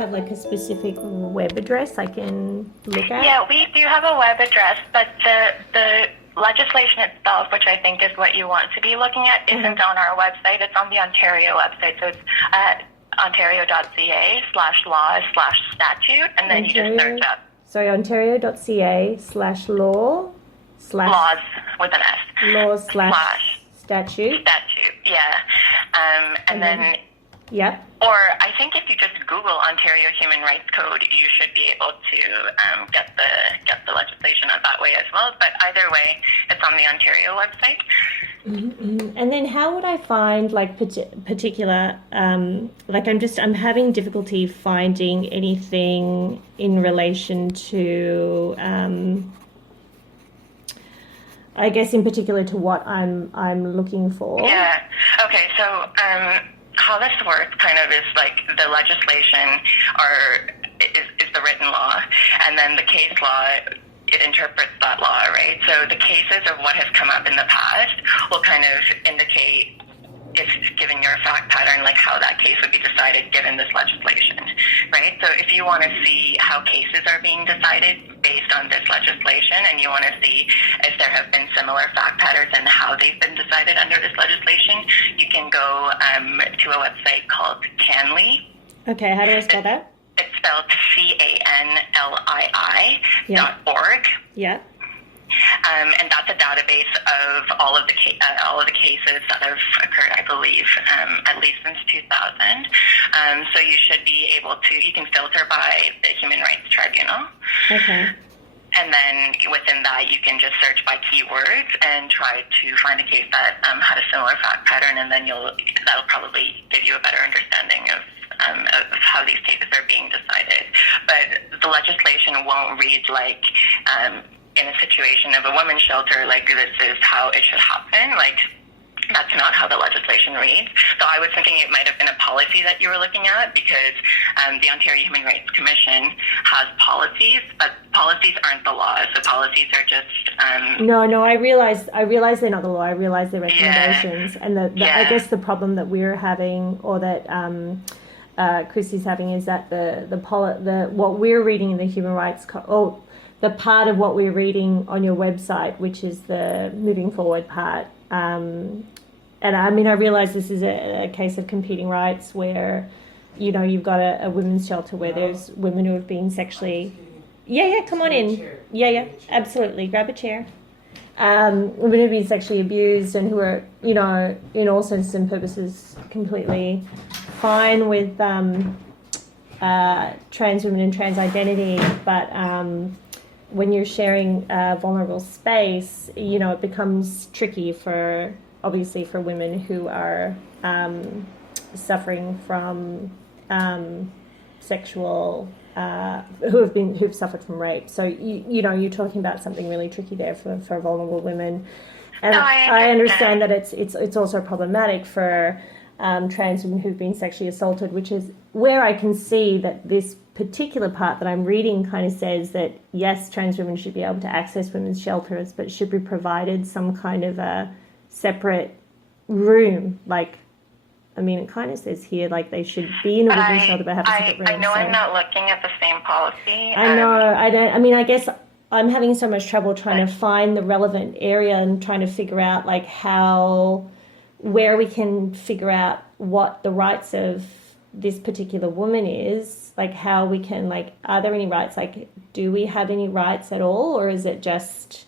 have like a specific web address I can look at? Yeah, we do have a web address, but the legislation itself, which I think is what you want to be looking at, isn't on our website. It's on the Ontario website. So it's at ontario.ca/laws/statute, and then you just search up. Sorry, ontario.ca/law/ laws with an S. laws/statute. Statute, yeah. And then, yep. or I think if you just Google Ontario Human Rights Code, you should be able to get the legislation out that way as well. But either way, it's on the Ontario website. Mm-hmm. And then how would I find like particular, like I'm having difficulty finding anything in relation to, I guess in particular to what I'm looking for. Yeah. Okay. So how this works kind of is like the legislation is the written law, and then the case law, it interprets that law, right? So the cases of what has come up in the past will kind of indicate, if given your fact pattern, like how that case would be decided given this legislation, right? So if you want to see how cases are being decided based on this legislation, and you want to see if there have been similar fact patterns and how they've been decided under this legislation, you can go to a website called CANLII. Okay, how do I spell that? It's spelled CANLII.org. Yeah. And that's a database of all of the cases that have occurred, I believe, at least since 2000. So you should be able to, you can filter by the Human Rights Tribunal. Okay. And then within that, you can just search by keywords and try to find a case that had a similar fact pattern, and then that'll probably give you a better understanding of how these cases are being decided. But the legislation won't read like, in a situation of a women's shelter, like this is how it should happen. Like, that's not how the legislation reads. So I was thinking it might have been a policy that you were looking at, because the Ontario Human Rights Commission has policies, but policies aren't the law. So policies are just... No, I realize they're not the law. I realize they're recommendations. Yeah. And I guess the problem that we're having, or that Chrissy's having, is that what we're reading in the Human Rights... the part of what we're reading on your website, which is the moving forward part. And I mean, I realize this is a case of competing rights where, you know, you've got a women's shelter where there's women who have been sexually... Yeah, come on in. Yeah, absolutely. Grab a chair. Women who have been sexually abused and who are, you know, in all senses and purposes completely fine with trans women and trans identity, but... when you're sharing a vulnerable space, you know, it becomes tricky obviously for women who are suffering from sexual, who've suffered from rape. So you know, you're talking about something really tricky there for vulnerable women, and I understand that it's also problematic for trans women who've been sexually assaulted, which is where I can see that this particular part that I'm reading kind of says that, yes, trans women should be able to access women's shelters, but should be provided some kind of a separate room. Like, I mean, it kind of says here, like, they should be in a women's shelter but have a separate room. I know, so. I'm not looking at the same policy. I know, I don't. I mean, I guess I'm having so much trouble trying to find the relevant area and trying to figure out, like, where we can figure out what the rights of this particular woman is, like how we can, like, are there any rights, like, do we have any rights at all, or is it just,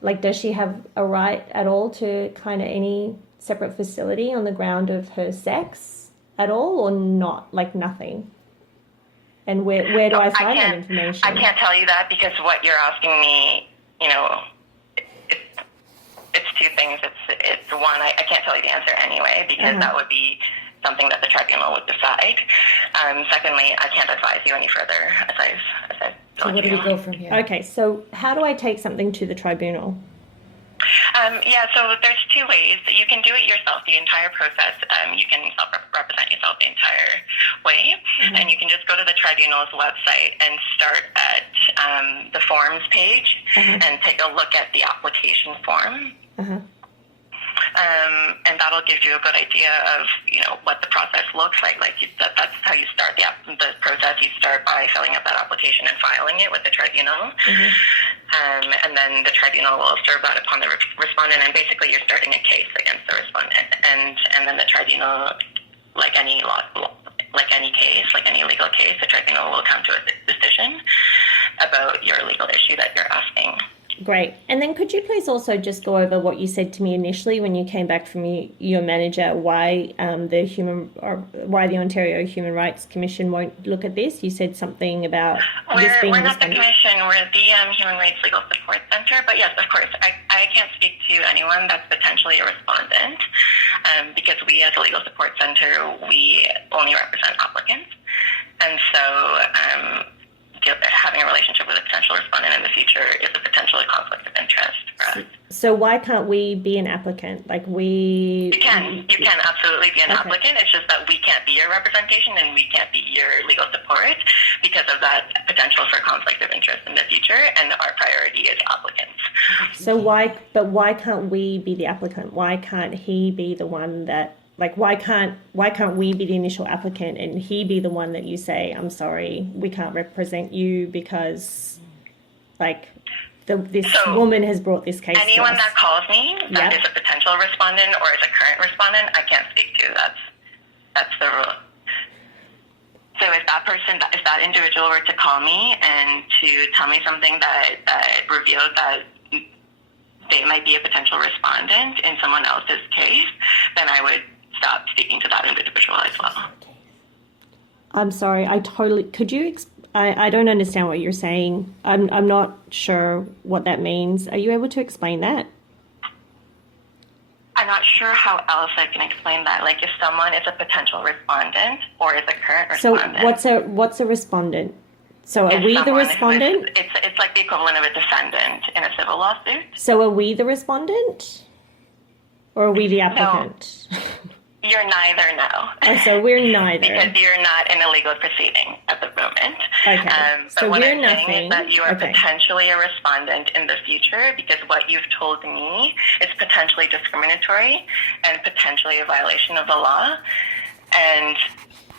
like, does she have a right at all to kind of any separate facility on the ground of her sex at all, or not, like nothing? And where do I find that information? I can't tell you that, because what you're asking me, you know, it's two things. It's one, I can't tell you the answer anyway, because that would be something that the tribunal would decide. Secondly, I can't advise you any further, as I've told you. So where do we go from here? Okay, so how do I take something to the tribunal? So there's two ways. You can do it yourself, the entire process. You can self-represent yourself the entire way. And you can just go to the tribunal's website and start at the forms page and take a look at the application form. And that'll give you a good idea of, what the process looks like. That's how you start the process. You start by filling out that application and filing it with the tribunal. And then the tribunal will serve that upon the respondent, and basically you're starting a case against the respondent. And then the tribunal, like any case, like any legal case, the tribunal will come to a decision about your legal issue that you're asking. Great. And then could you please also just go over what you said to me initially when you came back from your manager, why the Ontario Human Rights Commission won't look at this? You said something about this being We're not the commission, we're the Human Rights Legal Support Center. But yes, of course, I can't speak to anyone that's potentially a respondent, because we as a legal support center, we only represent applicants. And so having a relationship with a potential respondent in the future is a potential conflict of interest for us. So why can't we be an applicant? You can absolutely be an applicant. It's just that we can't be your representation and we can't be your legal support because of that potential for conflict of interest in the future, and our priority is applicants. So why can't we be the applicant? Why can't he be the one that, why can't we be the initial applicant and he be the one that you say, I'm sorry, we can't represent you because this woman has brought this case to us? Anyone that calls me that is a potential respondent or is a current respondent, I can't speak to. That's the rule. So if that individual were to call me and to tell me something that revealed that they might be a potential respondent in someone else's case, then I would stop speaking to that individual as well. I'm sorry, could you, I don't understand what you're saying. I'm not sure what that means. Are you able to explain that? I'm not sure how else I can explain that. If someone is a potential respondent or is a current respondent. So what's a respondent? So are we the respondent? It's like the equivalent of a defendant in a civil lawsuit. So are we the respondent? Or are we the applicant? No. You're neither now. So we're neither. Because you're not in a legal proceeding at the moment. Okay. But so what we're I'm nothing. saying is that you are potentially a respondent in the future, because what you've told me is potentially discriminatory and potentially a violation of the law. And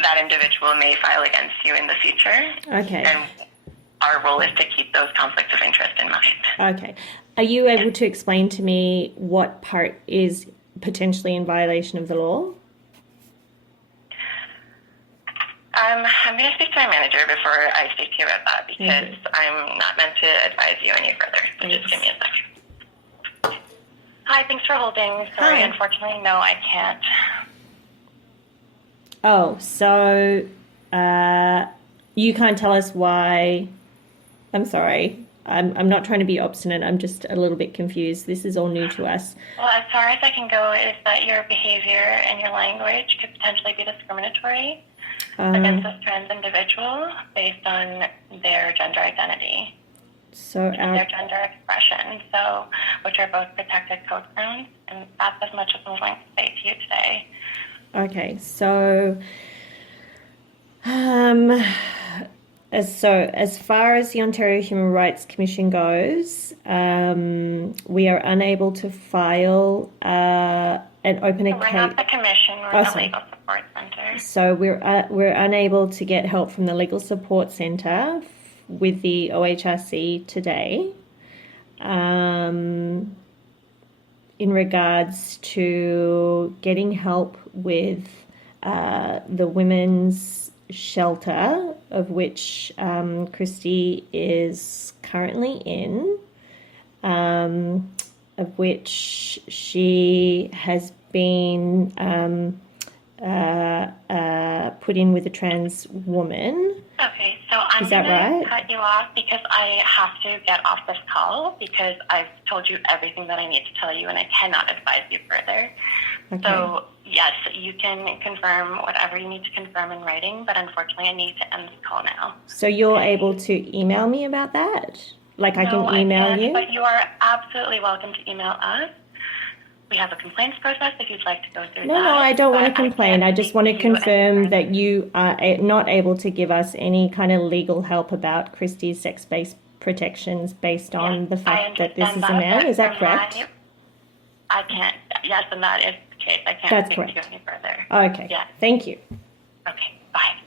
that individual may file against you in the future. Okay. And our role is to keep those conflicts of interest in mind. Okay. Are you able to explain to me what part is potentially in violation of the law? I'm going to speak to my manager before I speak to you about that, because I'm not meant to advise you any further. So just give me a second. Hi, thanks for holding. Sorry, unfortunately, no, I can't. Oh, so you can't tell us why. I'm sorry. I'm not trying to be obstinate. I'm just a little bit confused. This is all new to us. Well, as far as I can go is that your behavior and your language could potentially be discriminatory against this trans individual based on their gender identity. So their gender expression, which are both protected code grounds, and that's as much as I'm going to say to you today. Okay, so as far as the Ontario Human Rights Commission goes, we are unable to file and open a case. We're not the commission, we're the legal support center. So we're unable to get help from the legal support center with the OHRC today in regards to getting help with the women's shelter, of which Christy is currently in, of which she has been put in with a trans woman. Okay, so I'm going to cut you off because I have to get off this call because I've told you everything that I need to tell you and I cannot advise you further. Okay. So, yes, you can confirm whatever you need to confirm in writing, but unfortunately I need to end this call now. So you're able to email me about that? I can email you? But you are absolutely welcome to email us. We have a complaints process if you'd like to go through that. No, I don't want to complain. I just want to confirm that you are not able to give us any kind of legal help about Christie's sex-based protections based on the fact that this is a man. Is that correct? I can't. Yes, and that is the case. I can't That's speak correct. to you any further. Okay. Yeah. Thank you. Okay. Bye.